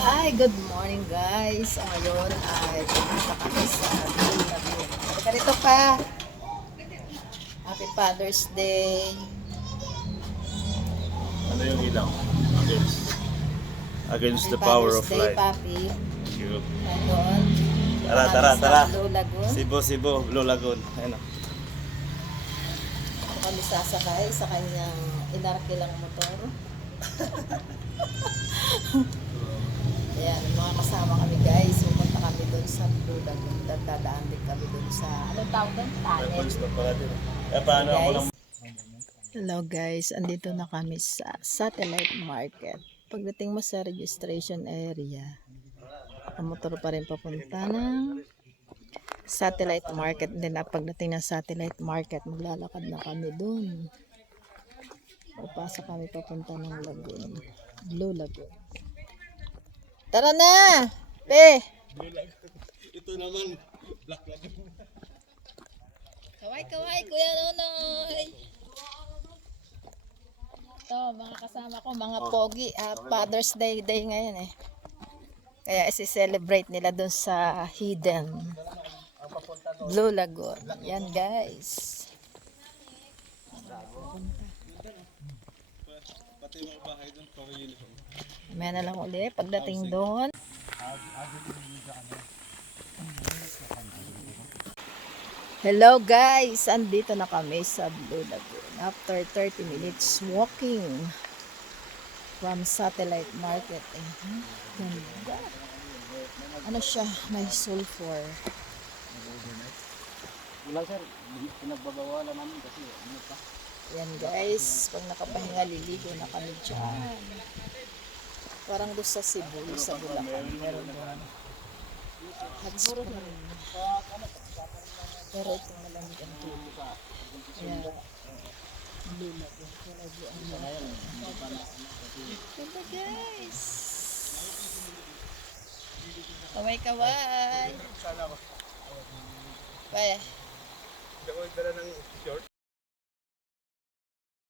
Ay, good morning guys. Ngayon ay pumunta kami sa Blue Lagoon. Halika rito pa. Happy Father's Day. Ano yung ilaw? Against, against Happy the power Father's of Day, light. Papi. Cute. Ngayon, Tara, kami tara, sa tara. Blue Lagoon. Cebu, Blue Lagoon. Ayun o. Ito kami sasakay sa kanyang inarkilang motor. Ayan, mga kasama kami guys. Pupunta kami doon sa Blue Lagoon. Dadaan din kami doon sa, anong tawag doon? Tunnel. Pwede stop pala din. Eh, paano ako Guys. lang? Hello guys, andito na kami sa Satellite Market. Pagdating mo sa registration area, motor pa rin papunta ng Satellite Market. Then pagdating ng Satellite Market, maglalakad na kami dun. Papasok kami papunta ng Lagoon. Blue Lagoon. Tara na! Pe! Ito naman, Black Lagoon. Kaway, Kuya Nonoy! Ito, mga kasama ko, mga pogi. Father's Day ngayon eh. Kaya isi-celebrate nila dun sa Hidden Blue Lagoon. Yan guys. Pati mga bahay doon, pang-uniform. May na lang uli pagdating doon. Hello guys! Andito na kami sa Blue Lagoon. After 30 minutes walking from Satellite Market. Ganda. Ano siya? May sulfur. Wala sir, pinagbabawalan namin kasi ano pa. Yan guys, pag nakapahinga liligo na kami dyan. Parang doon sa Cebu, sa Bulacan, meron doon hot spring. Pero ito malamig ang tubig. Kaya, blue na din. Kaya ganda guys. Kaway. Bye. Hindi ako nagdala ng short.